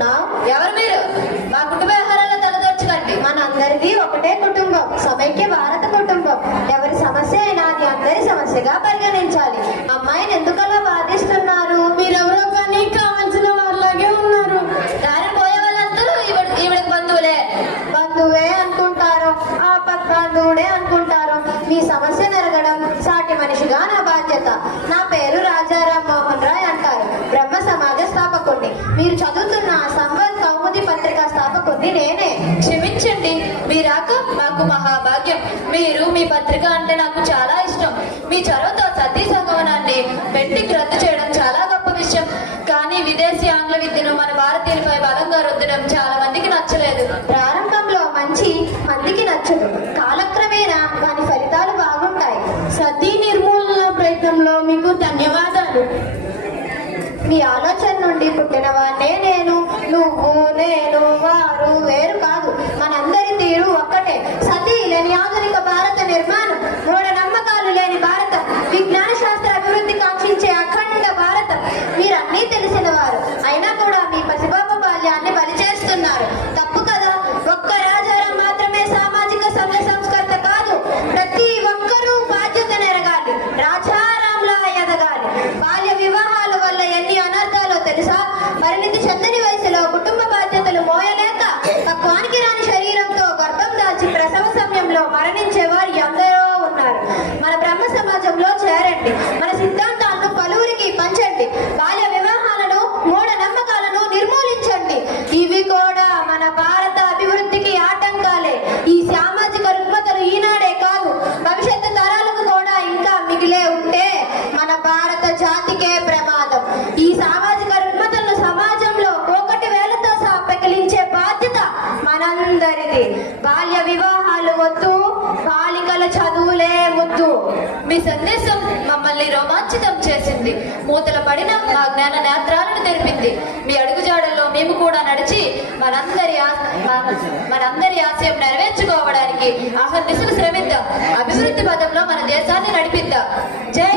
అనుకుంటున్నావు? ఎవరు మీరు? మా కుటుంబ వ్యవహారాల్లో తలదోర్చుకోండి. మనందరిది ఒకటే కుటుంబం, సమైక్య భారత కుటుంబం. ఎవరి సమస్య అయినా అది అందరి సమస్యగా పరిగణించాలి. అమ్మాయిని ఎందుకలా బాధిస్తున్నారు? మీరెవరో కానీ కావాల్సిన వారిలాగే ఉన్నారు. దారిని పోయే వాళ్ళందరూ ఈవిడకి బంధువులే. బంధువే అనుకుంటారు, ఆ బంధువుడే అనుకుంటారు. మీ సమస్య నెరగడం సాటి మనిషిగా నా బాధ్యత. నా పేరు రాజారాం మోహన్ రాయ్ అంటారు. బ్రహ్మ సమాజ స్థాపకుడిని. మీరు చదువుతున్న సంవత్ కౌముది పత్రికా స్థాపకుడిని నేనే. క్షమించండి, మీ రాక మాకు మహాభాగ్యం. మీరు మీ పత్రిక అంటే నాకు చాలా ఇష్టం. మీ చొరవతో సతీ సంగమనాన్ని పెంటికి రద్దు చేయడం చాలా గొప్ప విషయం. కానీ విదేశీ ఆంగ్ల విద్యను మన భారతీయులపై బలంగా రుద్దడం చాలా మందికి నచ్చలేదు. ప్రారంభంలో మందికి నచ్చదు, కాలక్రమేణా దాని ఫలితాలు బాగుంటాయి. సతీ నిర్మూలన ప్రయత్నంలో మీకు ధన్యవాదాలు. మీ ఆలోచన నుండి పుట్టిన వాడినే నేను. నువ్వు, నేను, వారు వేరు కాదు. మనందరి తీరు ఒక్కటే. సతీ లేని ఆధునిక భారత నిర్మాణం, మూఢ నమ్మకాలు లేని భారతం, విజ్ఞాన శాస్త్ర అభివృద్ధి కాంక్షించే అఖండ భారతం. మీరన్నీ తెలిసిన వారు అయినా కూడా మీ పసిబాబు బాల్యాన్ని బలి చేస్తున్నారు. తప్పు కదా? ఒక్క రాజారాం మాత్రమే సామాజిక సమయ సంస్కర్త కాదు. ప్రతి ఒక్కరూ బాధ్యత నెరగాలి, రాజారాంలా ఎదగాలి. బాల్య వివాహాల వల్ల ఎన్ని అనర్థాలో తెలుసా? పరిణితి చెందని వయసులో కుటుంబ బాధ్యతలు మోయలేక పక్వానికి రాని శరీరంతో గర్భం దాల్చి ప్రసవ సమయంలో మరణించేవారు ఎందరో ఉన్నారు. మన బ్రహ్మ సమాజంలో చేరండి. మన సిద్ధాంతాలను పలువురికి పంచండి. బాల్య వివాహాలను, మూఢ నమ్మకాలను నిర్మూలించండి. ఇవి కూడా మన భారత అభివృద్ధికి ఆటంకాలే. ఈ సామాజిక రుగ్మతలు ఈనాడే కాదు, భవిష్యత్తు తరాలకు కూడా ఇంకా మిగిలే ఉంటే మన భారత జాతికే ప్రమాదం. ఈ సామాజిక రుగ్మతలను సమాజంలో ఒకటి వేలతో సహా పెకిలించే బాధ్యత మనందరిది. బాల్య వివాహాలు వద్దు, బాలికల చదువులే ముద్దు. మీ సందేశం మమ్మల్ని రోమాంచితం చేసింది. మూతల పడిన మా జ్ఞాన నేత్రాలను తెరిపింది. మీ అడుగుజాడల్లో మేము కూడా నడిచి మనందరి ఆశయం నెరవేర్చుకోవడానికి అహర్నిశలు శ్రమిద్దాం. అభివృద్ధి పదంలో మన దేశాన్ని నడిపిద్దాం. జై